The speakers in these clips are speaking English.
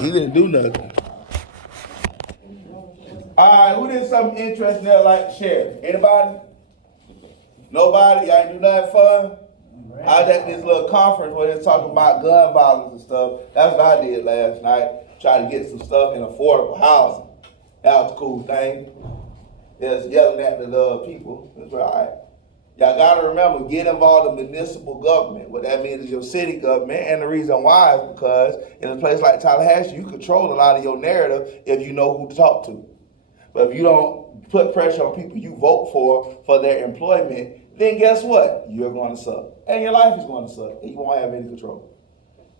He didn't do nothing. All right, who did something interesting there like to share? Anybody? Nobody? Y'all ain't do nothing fun? I was at this little conference where they're talking about gun violence and stuff. That's what I did last night. Try to get some stuff in affordable housing. That was a cool thing. Just yelling at the little people. That's right. Y'all gotta remember, get involved in municipal government. What that means is your city government, and the reason why is because in a place like Tallahassee, you control a lot of your narrative if you know who to talk to. But if you don't put pressure on people you vote for their employment, then guess what? You're going to suck. And your life is going to suck. And you won't have any control.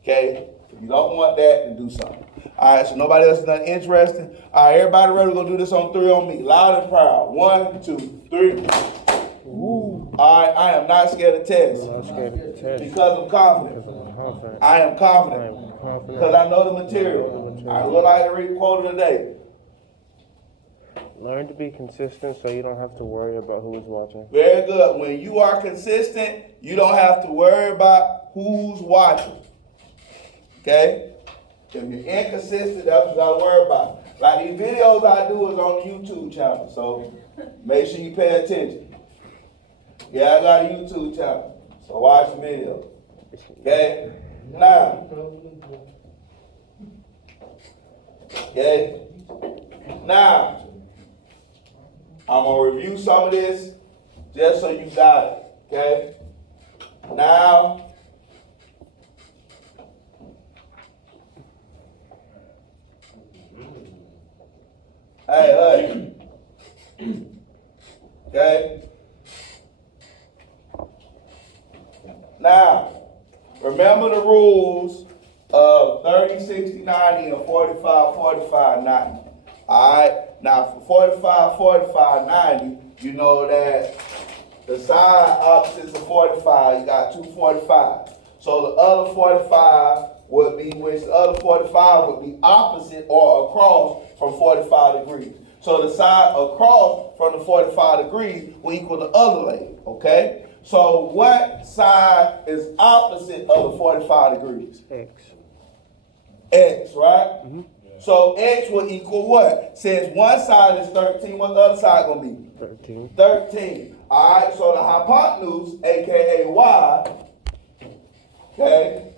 Okay? If you don't want that, then do something. All right, so nobody else is nothing interesting. All right, everybody ready? We're going to do this on 3 on me. Loud and proud. 1, 2, 3. Ooh. All right, I am not scared of tests. I'm not scared of tests. Because I'm confident. I am confident. Because I know the material. I would like to read a quote of the day. Learn to be consistent so you don't have to worry about who's watching. Very good. When you are consistent, you don't have to worry about who's watching. Okay? If you're inconsistent, that's what you gotta worry about. Like these videos I do is on the YouTube channel, so make sure you pay attention. Yeah, I got a YouTube channel, so watch the video. Okay? Now. Okay? Now. I'm going to review some of this just so you got it, okay? Now, hey, okay? Now, remember the rules of 30, 60, 90, and 45, 45, 90, all right? Now, for 45, 45, 90, you know that the side opposites of 45, you got 2 45. So the other 45 would be, the other 45 would be opposite or across from 45 degrees. So the side across from the 45 degrees will equal the other leg, okay? So what side is opposite of the 45 degrees? X. X, right? Mm-hmm. So X will equal what? Since one side is 13, what the other side going to be? 13. 13. All right, so the hypotenuse, a.k.a. y, okay?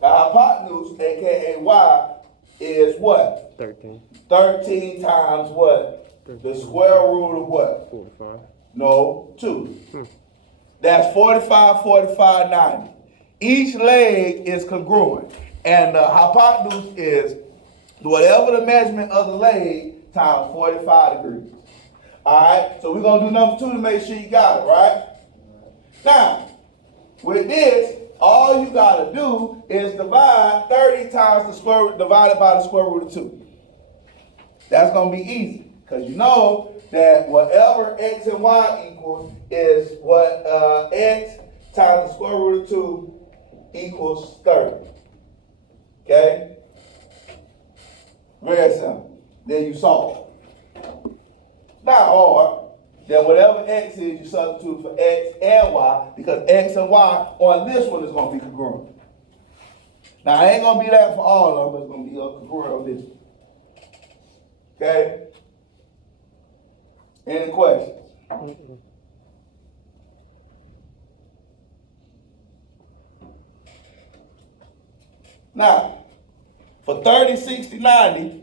The hypotenuse, a.k.a. y, is what? 13. 13 times what? 13. The square root of what? 45. No, 2. That's 45, 45, 90. Each leg is congruent, and the hypotenuse is whatever the measurement of the leg times 45 degrees. All right, so we're going to do number 2 to make sure you got it, right? Now, with this, all you got to do is divide 30 times the square root, divided by the square root of 2. That's going to be easy, because you know that whatever x and y equals is what x times the square root of 2 equals 30. Okay? Very simple. Then you solve. Not hard. Then whatever x is, you substitute for x and y, because x and y on this one is going to be congruent. Now, I ain't going to be that for all of them, but it's going to be congruent on this one. Okay? Any questions? Mm-mm. Now, for 30, 60, 90,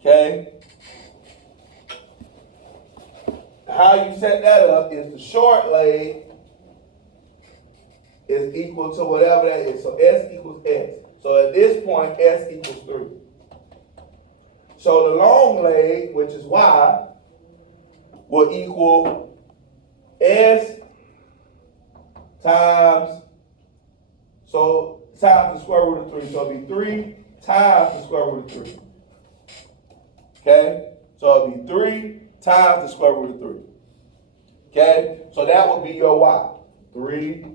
okay, how you set that up is the short leg is equal to whatever that is. So S equals S. So at this point, S equals 3. So the long leg, which is Y, will equal S times the square root of 3. So it'll be 3 times the square root of 3. Okay? So it'll be 3 times the square root of 3. Okay? So that will be your Y. 3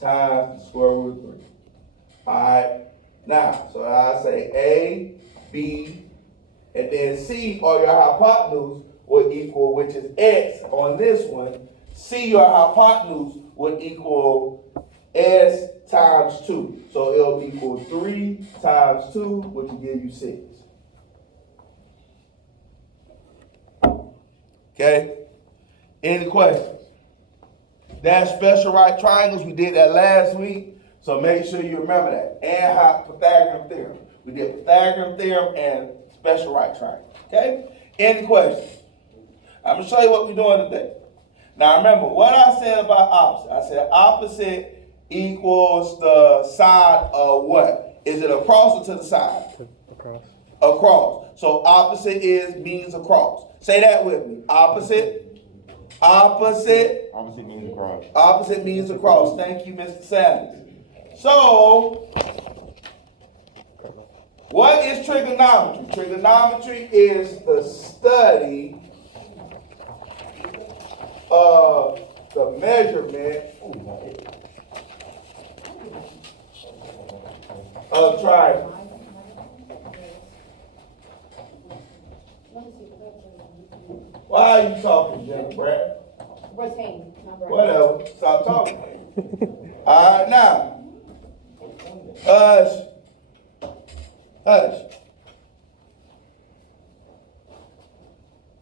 times the square root of 3. Alright? Now, so I say A, B, and then C, or your hypotenuse, will equal, which is X on this one. C, your hypotenuse, would equal S times 2. So it'll equal 3 times 2, which will give you 6. Okay? Any questions? That's special right triangles. We did that last week. So make sure you remember that. And Pythagorean theorem. We did Pythagorean theorem and special right triangle. Okay? Any questions? I'm going to show you what we're doing today. Now remember, what I said about opposite. I said opposite equals the side of what? Is it across or to the side? Across. Across. So opposite means across. Say that with me. Opposite. Opposite. Opposite means across. Opposite means across. Thank you, Mr. Sanders. So, what is trigonometry? Trigonometry is the study of the measurement of triangles. Why are you talking, Jenna Brad? Retain, not Brad. Whatever. Stop talking. All right, now. Hush. Hush.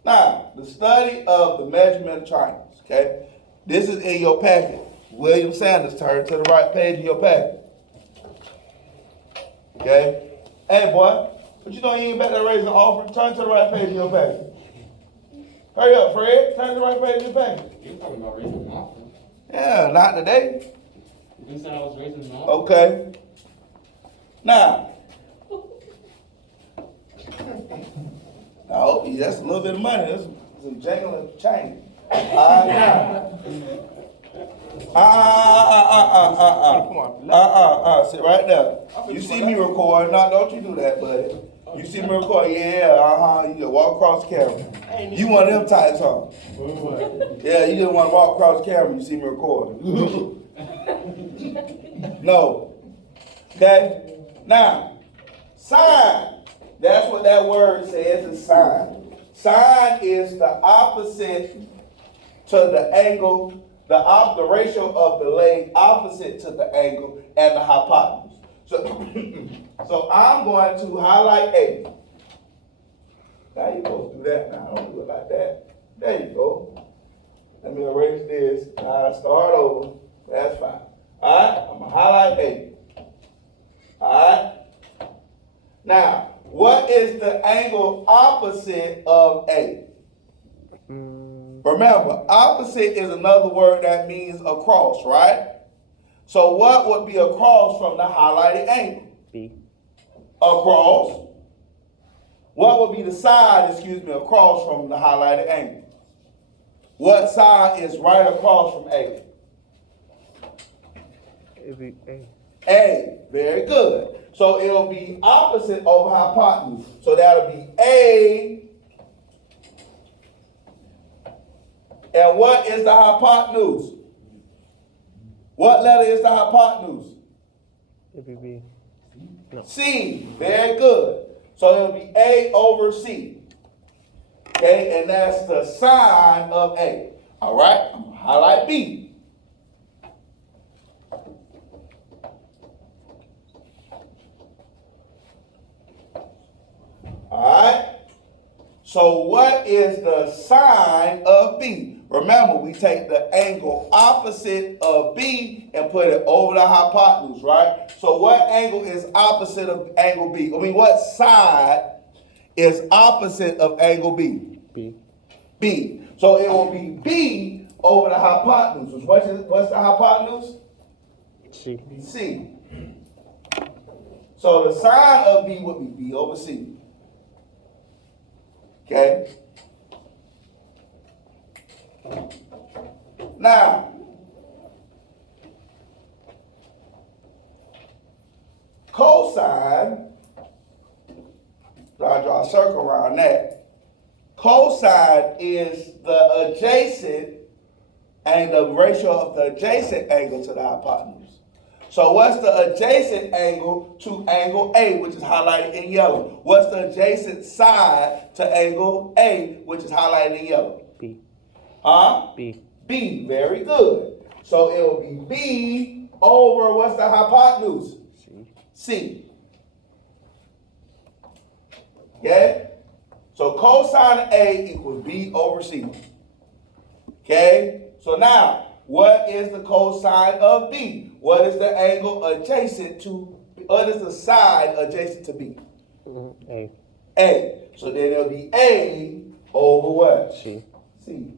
Now, the study of the measurement of triangles, okay? This is in your packet. William Sanders, turn to the right page of your packet. Okay? Hey, boy, what you doing? You ain't back there raising the offering? Turn to the right page of your packet. Hurry up, Fred. Turn to the right page of your packet. You're talking about raising an offering. Yeah, not today. You said I was raising an offering. Okay. Now, I hope that's a little bit of money. That's some jangling change. Now. Come on. Sit right there. You see me record. No, don't you do that, buddy. You see me record. Yeah, You just walk across the camera. You one of them types, huh? Yeah, you didn't want to walk across the camera. You see me record. No. Okay? Now, sine. That's what that word says, is sine. Sine is the opposite to the angle, the ratio of the leg opposite to the angle and the hypotenuse. So I'm going to highlight A. Now you're supposed to do that now. Don't do it like that. There you go. Let me erase this. Now start over. That's fine. Alright, I'm going to highlight A. Alright? Now, what is the angle opposite of A? Remember, opposite is another word that means across, right? So what would be across from the highlighted angle? B. Across. What would be the side, across from the highlighted angle? What side is right across from A? It'd be A. A. Very good. So it'll be opposite over hypotenuse. So that'll be A. And what is the hypotenuse? What letter is the hypotenuse? It'd be B. No. C. Very good. So it'll be A over C. Okay, and that's the sine of A. All right, I'm gonna highlight B. Alright, so what is the sine of B? Remember, we take the angle opposite of B and put it over the hypotenuse, right? So what angle is opposite of angle B? What side is opposite of angle B? B. B. So it will be B over the hypotenuse. What's the hypotenuse? C. C. So the sine of B would be B over C. Okay? Now, cosine, I draw a circle around that. Cosine is the adjacent and the ratio of the adjacent angle to the hypotenuse. So what's the adjacent angle to angle A, which is highlighted in yellow? What's the adjacent side to angle A, which is highlighted in yellow? B. Huh? B. B, very good. So it will be B over what's the hypotenuse? C. C. Okay? So cosine of A equals B over C. Okay? So now, what is the cosine of B? What is the angle adjacent to, what is the side adjacent to B? A. A. So then it'll be A over what? C. C.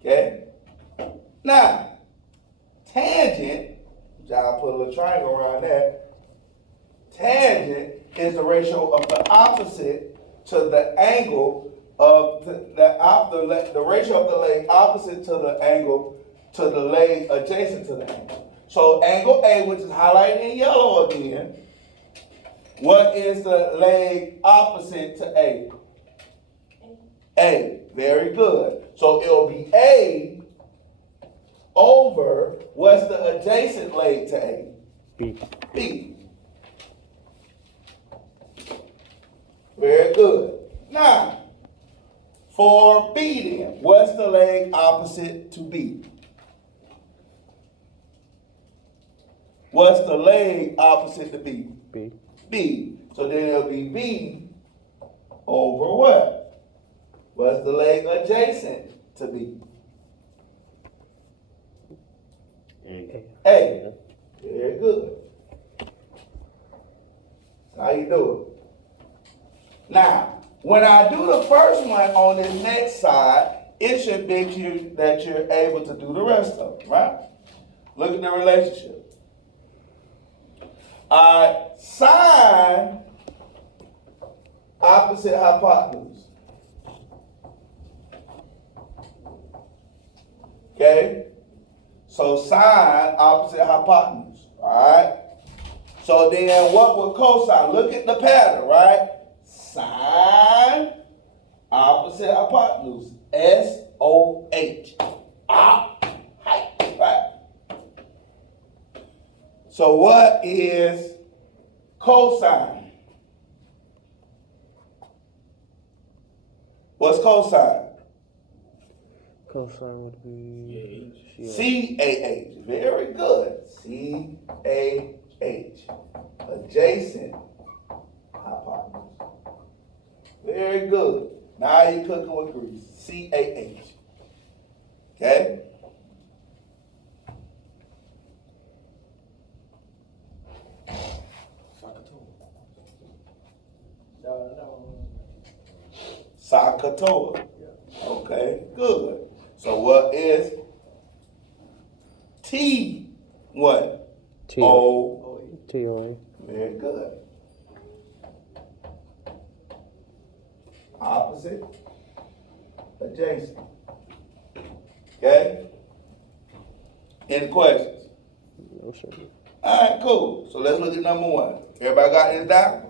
Okay? Now, tangent, which I'll put a little triangle around that. Tangent is the ratio of the opposite to the angle of the ratio of the leg opposite to the angle to the leg adjacent to the angle. So angle A, which is highlighted in yellow again, what is the leg opposite to A? A. Very good. So it'll be A over what's the adjacent leg to A? B. B. Very good. Now, for B then, what's the leg opposite to B? What's the leg opposite to B? B. B. So then it'll be B over what? What's the leg adjacent to B? A. A. Very good. How you do it? Now, when I do the first one on this next side, it should make you that you're able to do the rest of them, right? Look at the relationship. Sine opposite hypotenuse. Okay? So sine opposite hypotenuse. Alright? So then what would cosine? Look at the pattern, right? Sine opposite hypotenuse. SOH. Right? So what is cosine? What's cosine? Cosine would be CAH. Very good. CAH. Adjacent hypotenuse. Very good. Now you're cooking with grease. CAH. Okay? Sakatoa. Okay, good. So what is T? What? T. O. TOA. Very good. Opposite. Adjacent. Okay? Any questions? No, sir. All right, cool. So let's look at number one. Everybody got this down?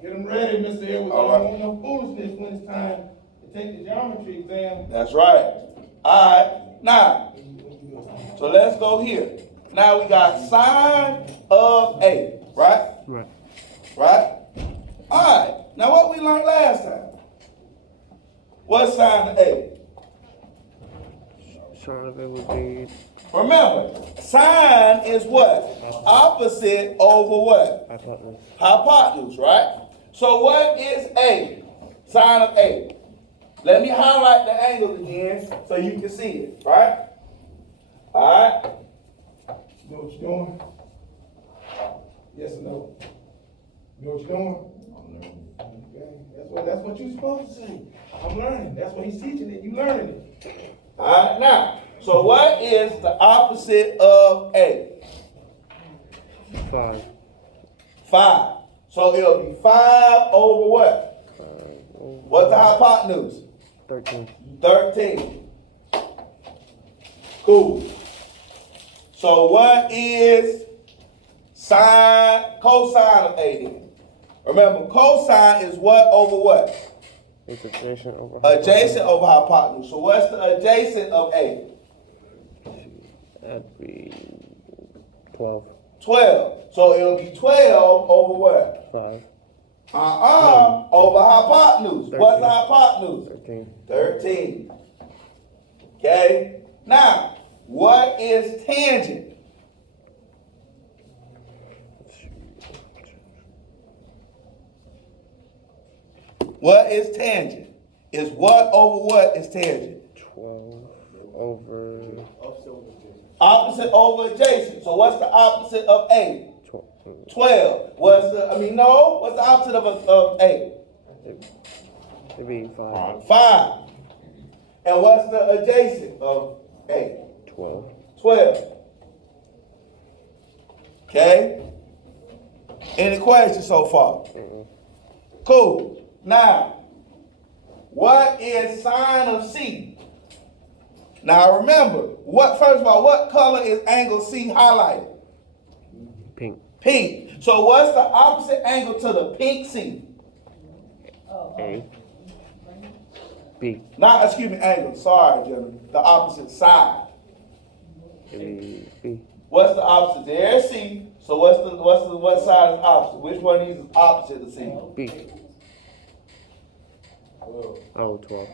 Get them ready, Mr. Edwards. All I right. don't want no foolishness when it's time to take the geometry exam. That's right. All right. Now, so let's go here. Now we got sine of A, right? Right. Right? All right. Now what we learned last time? What's sine of A? Sine of it would be Remember, sine is what? Opposite over what? hypotenuse. Hypotenuse, right? So what is A? Sine of A. Let me highlight the angle again so you can see it, right? All right? You know what you're doing? Yes or no? You know what you're doing? I'm learning. Okay. That's what you're supposed to say. I'm learning. That's what he's teaching it. You learning it. All right, now, so what is the opposite of A? 5. 5. So it'll be 5 over what? 5 over What's the hypotenuse? 13. 13. Cool. So what is cosine of A then? Remember, cosine is what over what? It's adjacent over Adjacent over hypotenuse. So what's the adjacent of A? That'd be 12. 12. So it'll be 12 over what? 5. Over hypotenuse. What's the 13. hypotenuse? 13. 13. Okay? Now, what is tangent? What is tangent? Is what over what is tangent? 12 over Opposite over adjacent. So what's the opposite of A? 12. 12. What's the opposite of A? It'd be 5. 5. And what's the adjacent of A? 12. 12. Okay? Any questions so far? Cool. Now, what is sine of C? Now remember, first of all, what color is angle C highlighted? Pink. Pink. So what's the opposite angle to the pink C? A. B. Angle. Sorry, gentlemen. The opposite side. It'd be B. What's the opposite? There's C. So what side is opposite? Which one of these is opposite of C? B. Oh, 12.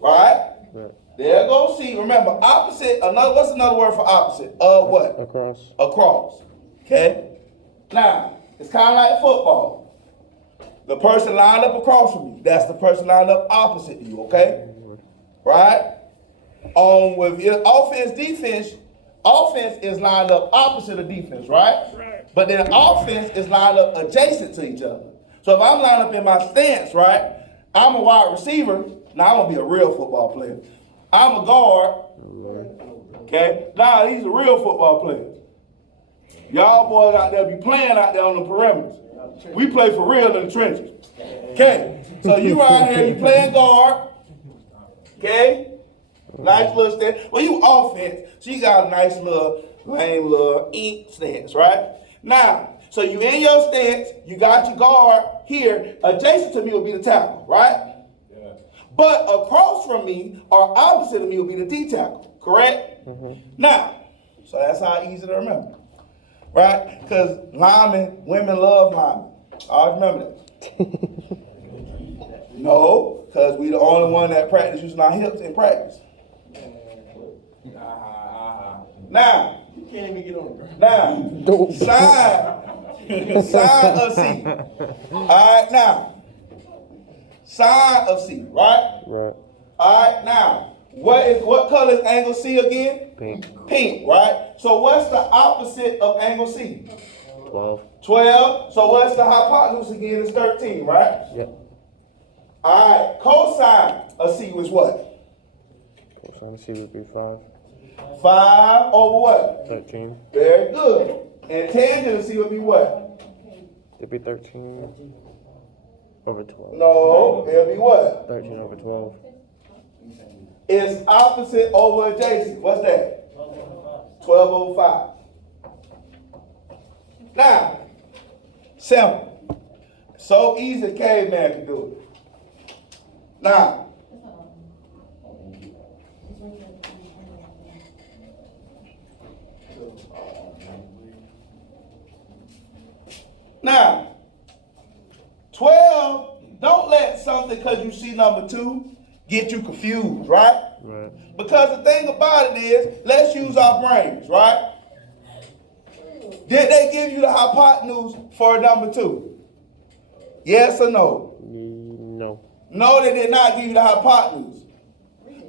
Right? Right. There goes C. Remember, opposite, what's another word for opposite? What? Across. Across. Okay? Now, it's kind of like football. The person lined up across from you, that's the person lined up opposite you, okay? Right? With your offense is lined up opposite of defense, right? Right. But then offense is lined up adjacent to each other. So if I'm lined up in my stance, right, I'm a wide receiver. Now I'm gonna be a real football player. I'm a guard. Okay? Now these are real football players. Y'all boys out there be playing out there on the perimeters. We play for real in the trenches. Okay? So you right here, you playing guard. Okay? Nice little stance. Well, you offense, so you got a nice little lame little stance, right? Now, so you in your stance, you got your guard here. Adjacent to me will be the tackle, right? Yeah. But across from me or opposite of me will be the D tackle, correct? Mm-hmm. Now, so that's how easy to remember, right? Because linemen, women love linemen. Always remember that. No, because we the only one that practice using our hips in practice. Now, you can't even get on the ground. Now, sine of C. All right, now, sine of C, right? Right. All right, now, what color is angle C again? Pink. Pink, right? So what's the opposite of angle C? 12. 12. So what's the hypotenuse again? It's 13, right? Yep. All right, cosine of C was what? Cosine of C would be 5. 5 over what? 13. Very good. And tangent of C would be what? It'd be 13 over 12. No, it'll be what? 13 over 12. It's opposite over adjacent. What's that? 12 over 5. Now, simple. So easy, caveman can do it. Now, Now, 12, don't let something because you see number 2 get you confused, right? Right. Because the thing about it is, let's use our brains, right? Did they give you the hypotenuse for number 2? Yes or no? No. No, they did not give you the hypotenuse.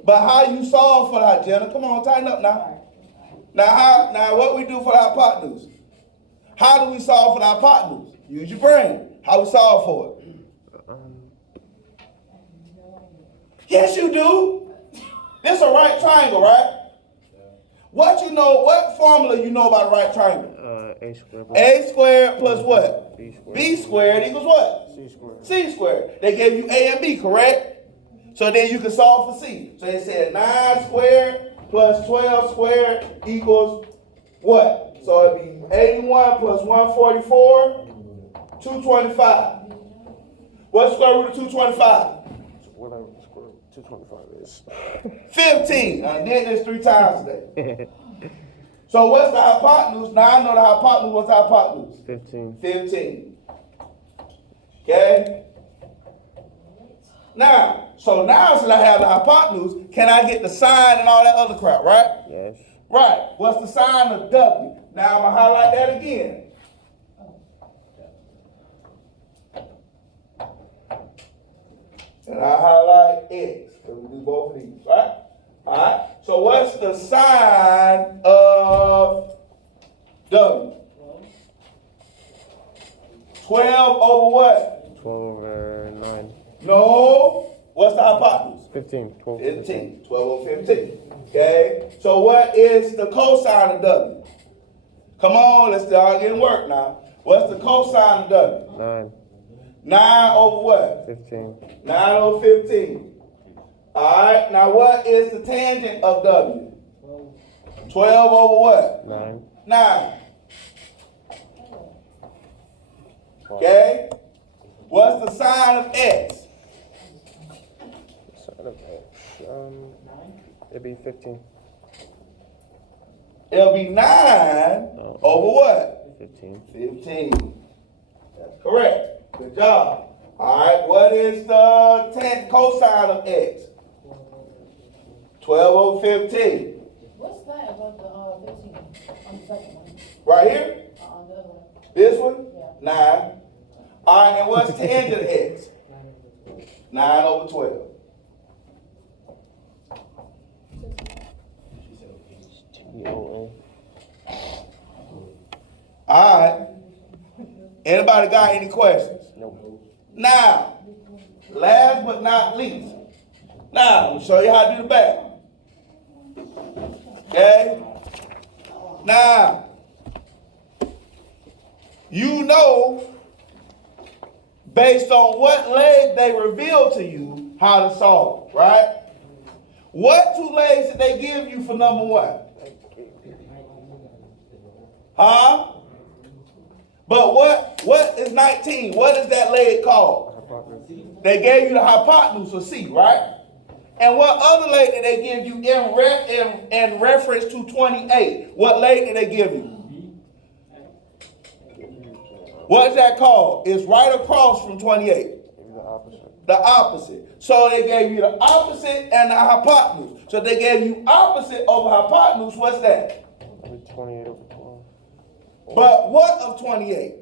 But how you solve for that, Jenna? Come on, tighten up now. Now what we do for the hypotenuse? How do we solve for the hypotenuse? Use your brain. How we solve for it? Yes, you do. This is a right triangle, right? What formula you know about a right triangle? A squared. A squared plus what? B squared. B squared equals what? C squared. C squared. They gave you A and B, correct? So then you can solve for C. So they said 9 squared plus 12 squared equals what? So it'd be 81 plus 144, 225. What's square root of 225? Whatever the square root of 225 is. 15. I did this 3 times today. So what's the hypotenuse? Now I know the hypotenuse. What's the hypotenuse? 15. 15. Okay? Now, so now since I have the hypotenuse, can I get the sine and all that other crap, right? Yes. Right. What's the sine of W? Now I'm going to highlight that again. And I highlight X, because we do both of these, right? All right. So what's the sine of W? 12 over what? 12 over 9. No. What's the hypotenuse? 15. 12. 15. 12 over 15. Okay. So what is the cosine of W? Come on, let's start getting work now. What's the cosine of W? 9. 9 over what? 15. 9 over 15. Alright, now what is the tangent of W? 12 over what? 9. 9. Okay? What's the sine of X? Sine of X. It'd be 15. It'll be 9 No. over what? 15. 15. That's correct. Good job. Alright, what is the cosine of X? 12 over 15. What's that about the 15 on the second one? Right here? On the other one? This one? Yeah. 9. Alright, and what's tangent of X? 9 over 12. Yo. Alright. Anybody got any questions? Nope. Now, last but not least. Now, I'm gonna show you how to do the back. Okay? Now, you know, based on what leg they reveal to you, how to solve, right? What two legs did they give you for number 1? Huh? But what is 19? What is that leg called? They gave you the hypotenuse for C, right? And what other leg did they give you in reference to 28? What leg did they give you? What is that called? It's right across from 28. The opposite. The opposite. So they gave you the opposite and the hypotenuse. So they gave you opposite over hypotenuse. What's that? 28 over 12. But what of 28?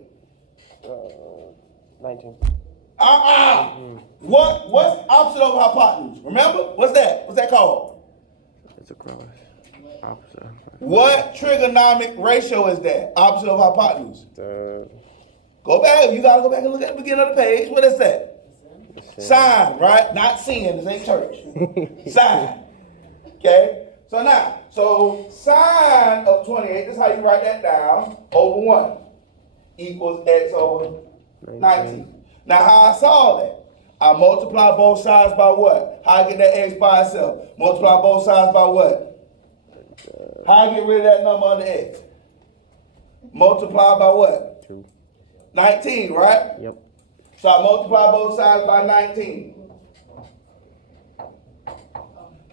19. What's opposite over hypotenuse? Remember? What's that? What's that called? It's across. Opposite. What trigonomic ratio is that? Opposite of hypotenuse. The Go back. You gotta go back and look at the beginning of the page. What is that? Sine, right? Not sin. This ain't church. Sine. Okay? So now, sine of 28, this is how you write that down, over 1 equals x over 19. Now, how I solve that? I multiply both sides by what? How I get that x by itself? Multiply both sides by what? How I get rid of that number under x? Multiply by what? 2. 19, right? Yep. So I multiply both sides by 19.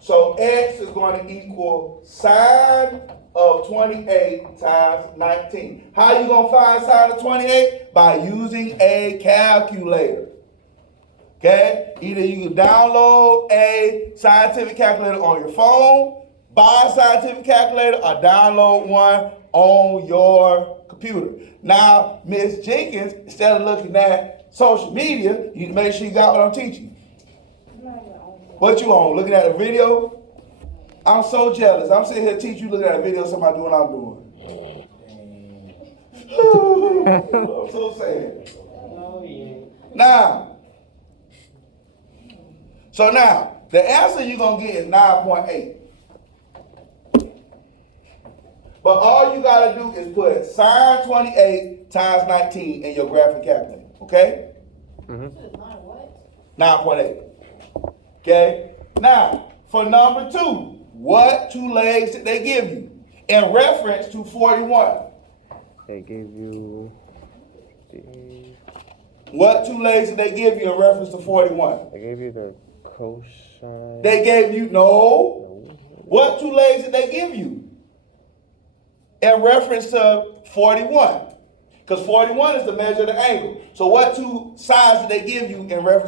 So x is going to equal sine of 28 times 19. How you going to find sine of 28? By using a calculator. Okay? Either you can download a scientific calculator on your phone, buy a scientific calculator, or download one on your computer. Now, Miss Jenkins, instead of looking at social media, you need to make sure you got what I'm teaching. What you on? Looking at a video? I'm so jealous. I'm sitting here teaching you looking at a video of somebody doing what I'm doing. I'm so sad. Oh, yeah. Now, the answer you're going to get is 9.8. But all you got to do is put sine 28 times 19 in your graphic calculator. Okay? It's not what? 9.8. Okay? Now, for number 2, what two legs did they give you in reference to 41? They gave you the. What two legs did they give you in reference to 41? They gave you the cosine. They gave you, no. What two legs did they give you in reference to 41? Because 41 is the measure of the angle. So what two sides did they give you in reference